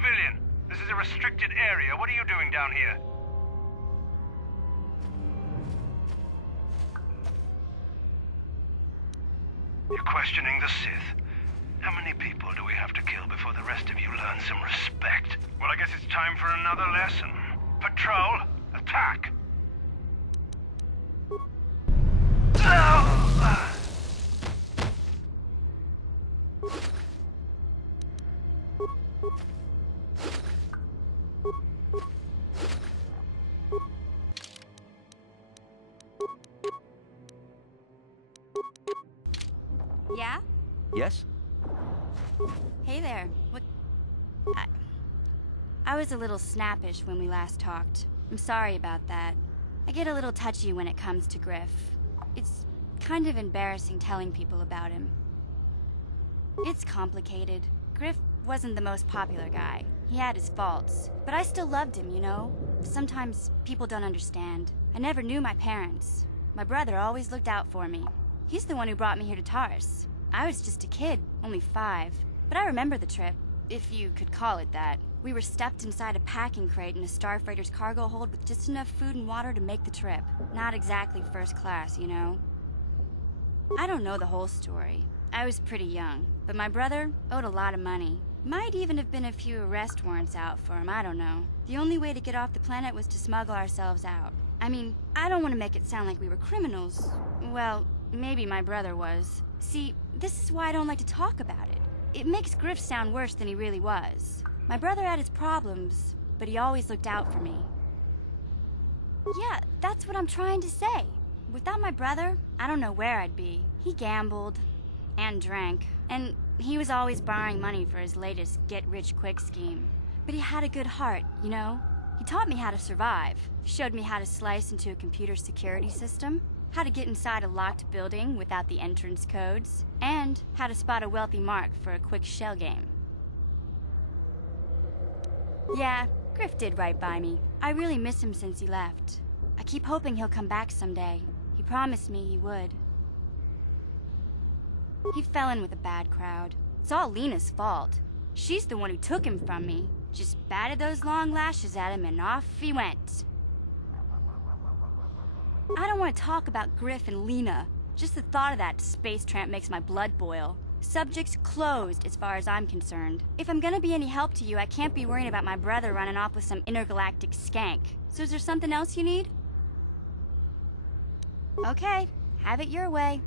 civilian. This is a restricted area. What are you doing down here? You're questioning the Sith. How many people do we have to kill before the rest of you learn some respect? Well, I guess it's time for another lesson. Patrol, attack! Yeah? Yes? Hey there. What? I was a little snappish when we last talked. I'm sorry about that. I get a little touchy when it comes to Griff. It's kind of embarrassing telling people about him. It's complicated. Griff wasn't the most popular guy. He had his faults. But I still loved him, you know? Sometimes people don't understand. I never knew my parents. My brother always looked out for me. He's the one who brought me here to Tars. I was just a kid, only 5. But I remember the trip, if you could call it that. We were stuffed inside a packing crate in a starfreighter's cargo hold with just enough food and water to make the trip. Not exactly first class, you know? I don't know the whole story. I was pretty young, but my brother owed a lot of money. Might even have been a few arrest warrants out for him, I don't know. The only way to get off the planet was to smuggle ourselves out. I mean, I don't want to make it sound like we were criminals. Well, maybe my brother was. See, this is why I don't like to talk about it. It makes Griff sound worse than he really was. My brother had his problems, but he always looked out for me. Yeah, that's what I'm trying to say. Without my brother, I don't know where I'd be. He gambled and drank, and he was always borrowing money for his latest get-rich-quick scheme. But he had a good heart, you know? He taught me how to survive, showed me how to slice into a computer security system, how to get inside a locked building without the entrance codes, and how to spot a wealthy mark for a quick shell game. Yeah, Griff did right by me. I really miss him since he left. I keep hoping he'll come back someday. He promised me he would. He fell in with a bad crowd. It's all Lena's fault. She's the one who took him from me. Just batted those long lashes at him and off he went. I don't want to talk about Griff and Lena. Just the thought of that space tramp makes my blood boil. Subject's closed as far as I'm concerned. If I'm gonna be any help to you, I can't be worrying about my brother running off with some intergalactic skank. So is there something else you need? Okay, have it your way.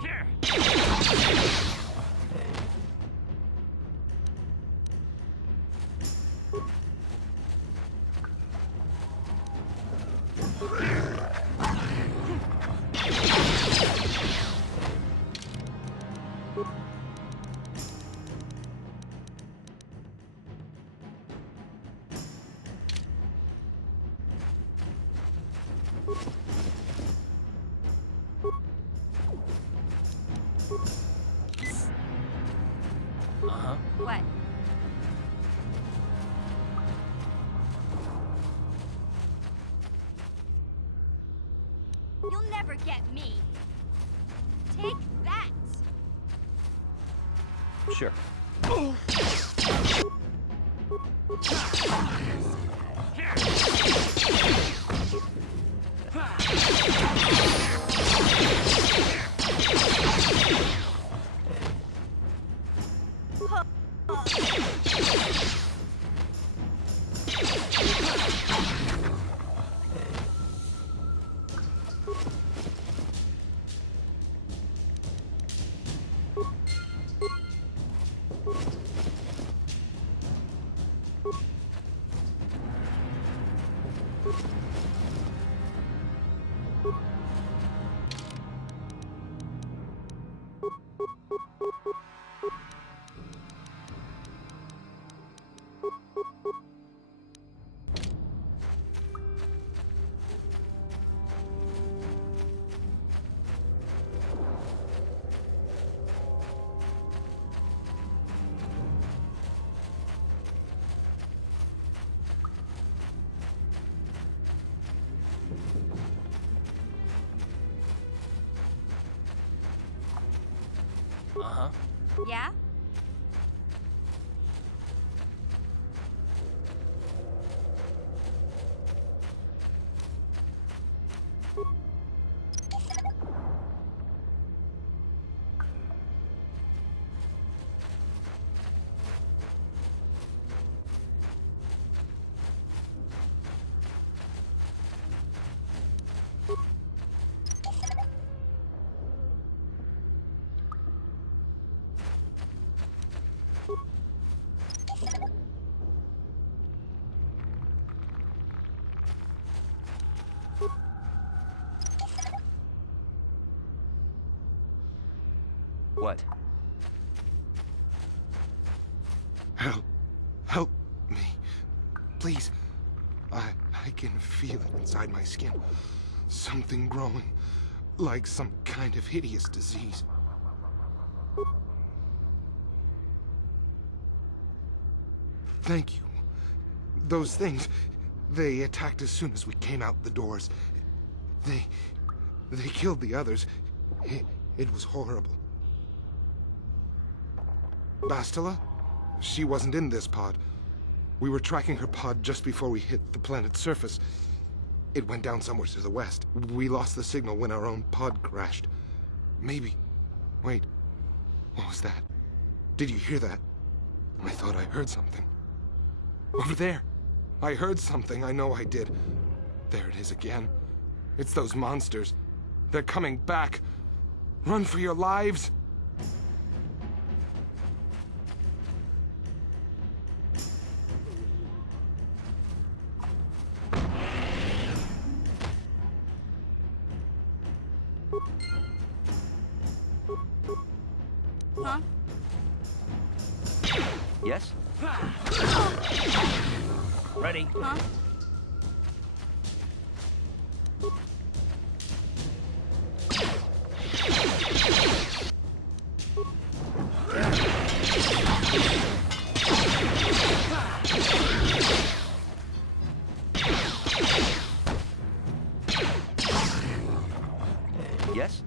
Here! What? You'll never get me. Take that! Sure. Uh-huh. Yeah? What? Help me. Please. I can feel it inside my skin. Something growing. Like some kind of hideous disease. Thank you. Those things, they attacked as soon as we came out the doors. They killed the others. It was horrible. Bastila? She wasn't in this pod. We were tracking her pod just before we hit the planet's surface. It went down somewhere to the west. We lost the signal when our own pod crashed. Maybe. Wait. What was that? Did you hear that? I thought I heard something. Over there. I heard something. I know I did. There it is again. It's those monsters. They're coming back. Run for your lives. Huh? Yes? Ready? Huh? Yes?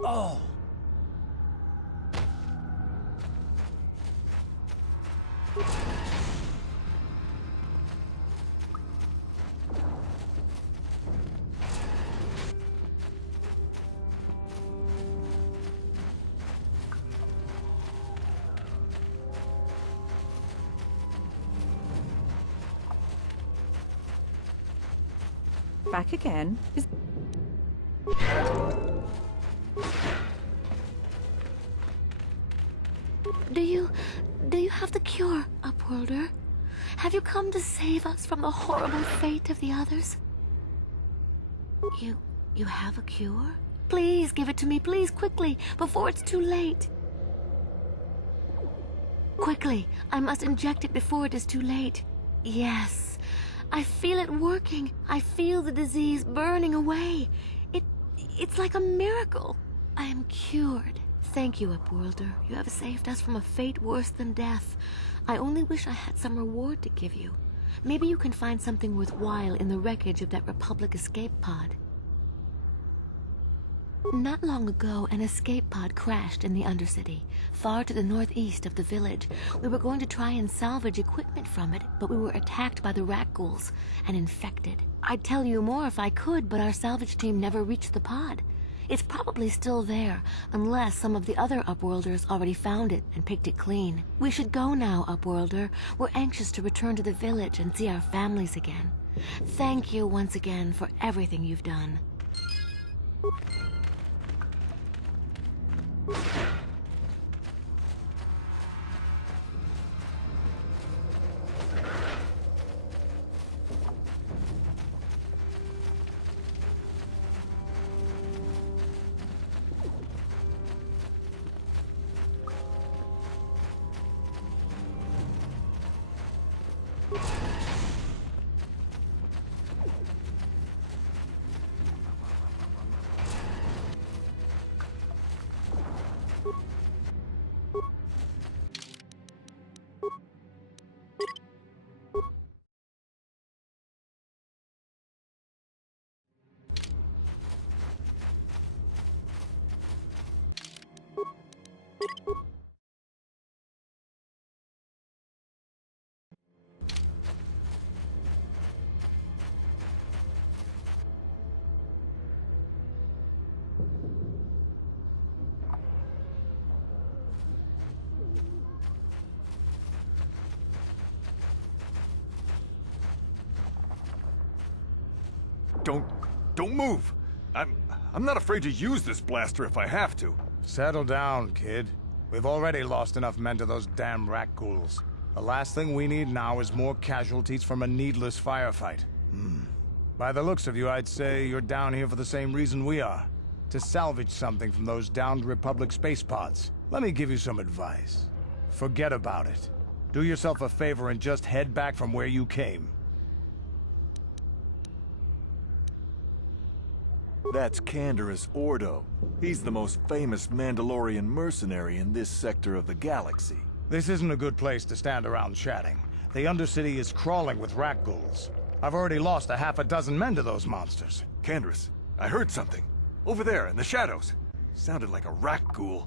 Oh! Back again? Do you have the cure, Upworlder? Have you come to save us from the horrible fate of the others? You have a cure? Please give it to me, please, quickly, before it's too late. Quickly, I must inject it before it is too late. Yes, I feel it working. I feel the disease burning away. It's like a miracle. I am cured. Thank you, Upworlder. You have saved us from a fate worse than death. I only wish I had some reward to give you. Maybe you can find something worthwhile in the wreckage of that Republic escape pod. Not long ago, an escape pod crashed in the Undercity, far to the northeast of the village. We were going to try and salvage equipment from it, but we were attacked by the rat ghouls and infected. I'd tell you more if I could, but our salvage team never reached the pod. It's probably still there, unless some of the other Upworlders already found it and picked it clean. We should go now, Upworlder. We're anxious to return to the village and see our families again. Thank you once again for everything you've done. Don't move! I'm not afraid to use this blaster if I have to. Settle down, kid. We've already lost enough men to those damn rat ghouls. The last thing we need now is more casualties from a needless firefight. By the looks of you, I'd say you're down here for the same reason we are. To salvage something from those downed Republic space pods. Let me give you some advice. Forget about it. Do yourself a favor and just head back from where you came. That's Canderous Ordo. He's the most famous Mandalorian mercenary in this sector of the galaxy. This isn't a good place to stand around chatting. The Undercity is crawling with rat ghouls. I've already lost a half a dozen men to those monsters. Canderous, I heard something. Over there, in the shadows. Sounded like a rat ghoul.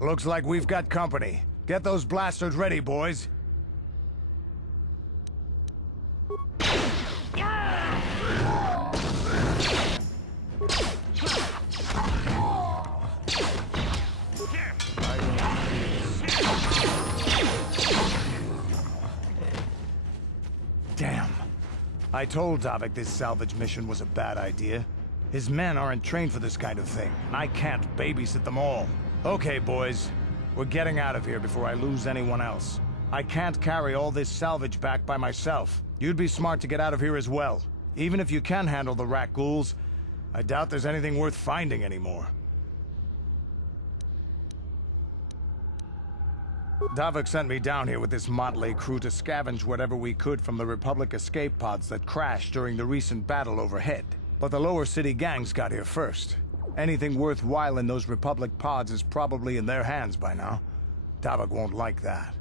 Looks like we've got company. Get those blasters ready, boys. Damn. I told Davik this salvage mission was a bad idea. His men aren't trained for this kind of thing, and I can't babysit them all. Okay, boys. We're getting out of here before I lose anyone else. I can't carry all this salvage back by myself. You'd be smart to get out of here as well. Even if you can handle the rat ghouls, I doubt there's anything worth finding anymore. Davik sent me down here with this motley crew to scavenge whatever we could from the Republic escape pods that crashed during the recent battle overhead. But the lower city gangs got here first. Anything worthwhile in those Republic pods is probably in their hands by now. Davik won't like that.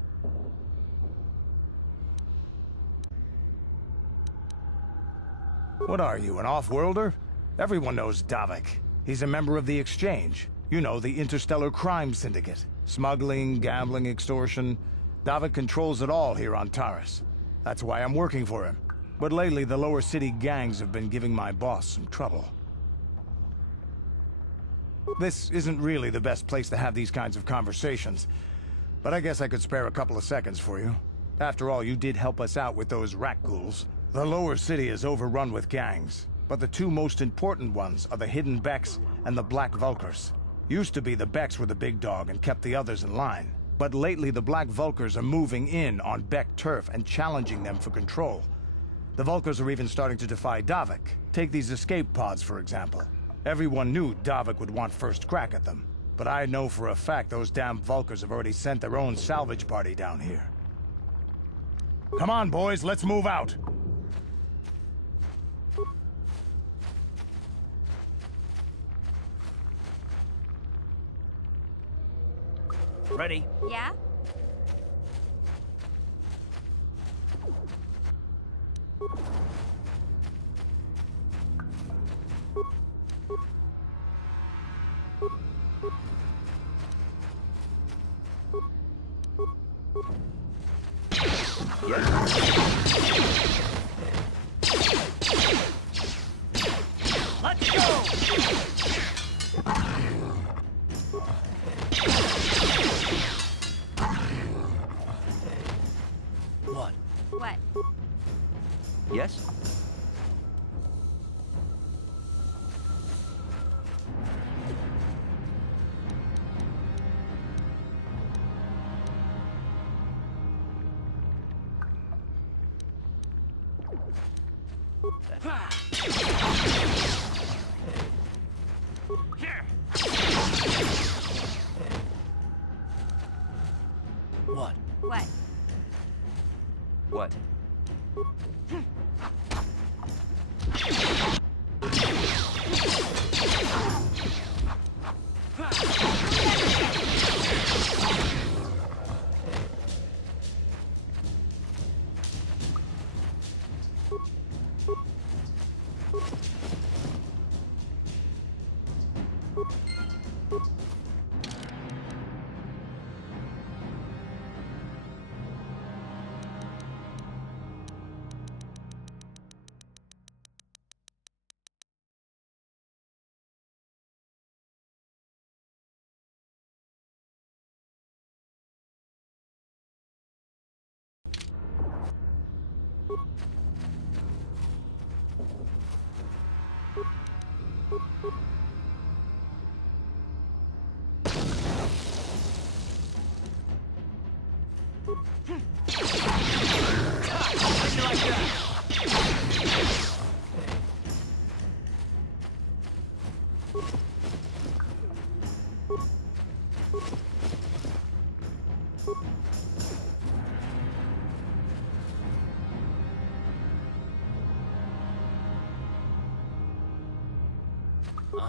What are you, an off-worlder? Everyone knows Davik. He's a member of the Exchange. You know, the Interstellar Crime Syndicate. Smuggling, gambling, extortion. Davik controls it all here on Taris. That's why I'm working for him. But lately, the lower city gangs have been giving my boss some trouble. This isn't really the best place to have these kinds of conversations, but I guess I could spare a couple of seconds for you. After all, you did help us out with those rat ghouls. The lower city is overrun with gangs, but the two most important ones are the Hidden Becks and the Black Vulkars. Used to be the Becks were the big dog and kept the others in line. But lately the Black Vulkars are moving in on Beck turf and challenging them for control. The Vulkars are even starting to defy Davik. Take these escape pods, for example. Everyone knew Davik would want first crack at them. But I know for a fact those damn Vulkars have already sent their own salvage party down here. Come on, boys, let's move out! Ready? Yeah? Let's go! What? What? Yes? What? What? What?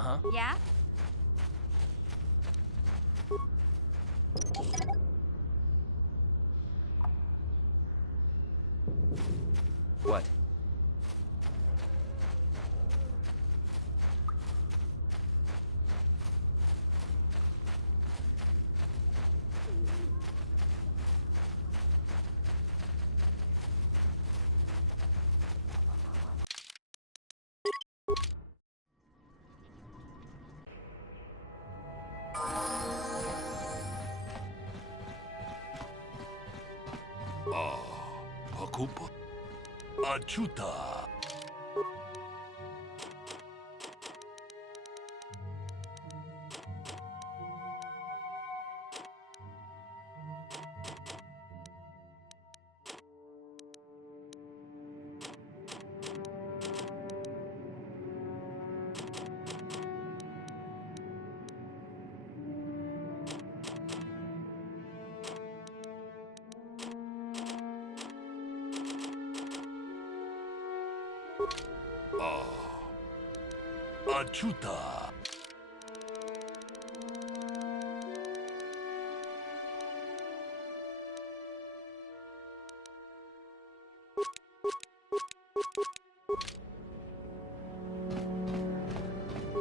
Uh-huh. Yeah? What? Pakupa? Achuta. Achuta.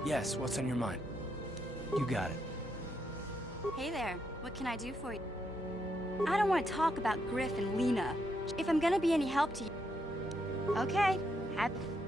Yes, what's on your mind? You got it. Hey there, what can I do for you? I don't want to talk about Griff and Lena. If I'm gonna be any help to you... Okay, Achuta.